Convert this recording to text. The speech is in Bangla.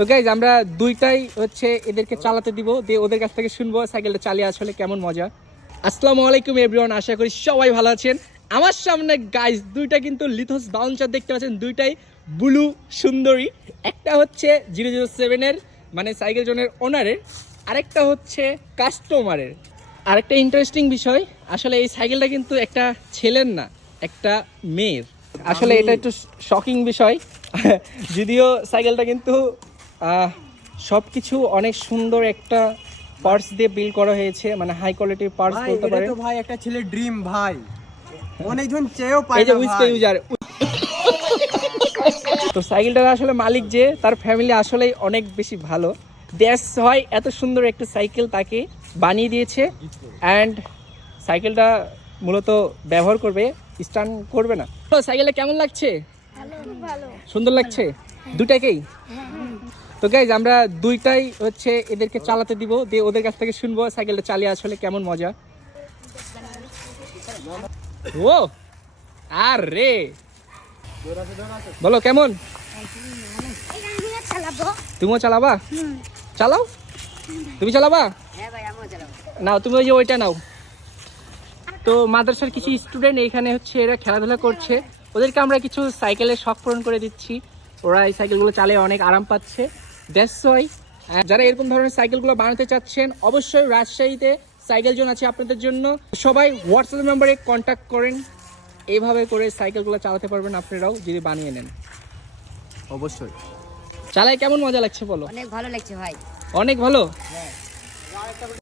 তো গাইজ আমরা দুইটাই হচ্ছে এদেরকে চালাতে দিব, দিয়ে ওদের কাছ থেকে শুনবো সাইকেলটা চালিয়ে আসলে কেমন মজা। আসসালামু আলাইকুম এভরিওয়ান, আশা করি সবাই ভালো আছেন। আমার সামনে গাইজ দুইটা কিন্তু লিথোস বাউন্সার দেখতে পাচ্ছেন, দুইটাই ব্লু সুন্দরী। একটা হচ্ছে 007-এর মানে সাইকেল জোনের ওনারের, আরেকটা হচ্ছে কাস্টমারের। আরেকটা ইন্টারেস্টিং বিষয়, আসলে এই সাইকেলটা কিন্তু একটা ছেলের না, একটা মেয়ের। আসলে এটা একটু শকিং বিষয় যদিও সাইকেলটা কিন্তু সব কিছু অনেক সুন্দর একটা পার্টস দিয়ে বিল্ড করা হয়েছে, মানে হাই কোয়ালিটির পার্টস বলতে পারেন। এটা তো ভাই একটা ছেলের ড্রিম ভাই, অনেকজন চেয়েও পায় এই যে না উইস্কো ভাই। ইউজার। তো সাইকেলটার আসলে মালিক যে, তার ফ্যামিলি আসলেই অনেক বেশি ভালো, দ্যাটস হয় এত সুন্দর একটা সাইকেল তাকে বানিয়ে দিয়েছে। অ্যান্ড সাইকেলটা মূলত ব্যবহার করবে, স্টান্ট করবে না। তো সাইকেলটা কেমন লাগছে? সুন্দর লাগছে দুটাকেই। তো গাইজ আমরা দুইটাই হচ্ছে এদেরকে চালাতে দিব, দিয়ে ওদের কাছ থেকে শুনবো সাইকেলটা চালিয়ে আসলে কেমন মজা। ও আর রে বলো কেমন? তুমিও চালাবা? চালাও, তুমি চালাবা? নাও তুমি ওই যে ওইটা নাও। তো মাদ্রাসার কিছু স্টুডেন্ট এখানে হচ্ছে এরা খেলাধুলা করছে, ওদেরকে আমরা কিছু সাইকেলের শখ পূরণ করে দিচ্ছি। ওরা এই সাইকেলগুলো চালিয়ে অনেক আরাম পাচ্ছে। দ্যাটস ওয়াই যারা এরকম ধরনের সাইকেলগুলো বানাতে চাচ্ছেন, অবশ্যই রাজশাহীতে সাইকেল জোন আছে আপনাদের জন্য। সবাই হোয়াটসঅ্যাপ নাম্বারে কন্ট্যাক্ট করেন, এইভাবে করে সাইকেলগুলো চালাতে পারবেন আপনারাও যদি বানিয়ে নেন। অবশ্যই চালায় কেমন মজা লাগছে বলো? অনেক ভালো লাগছে ভাই। অনেক ভালো।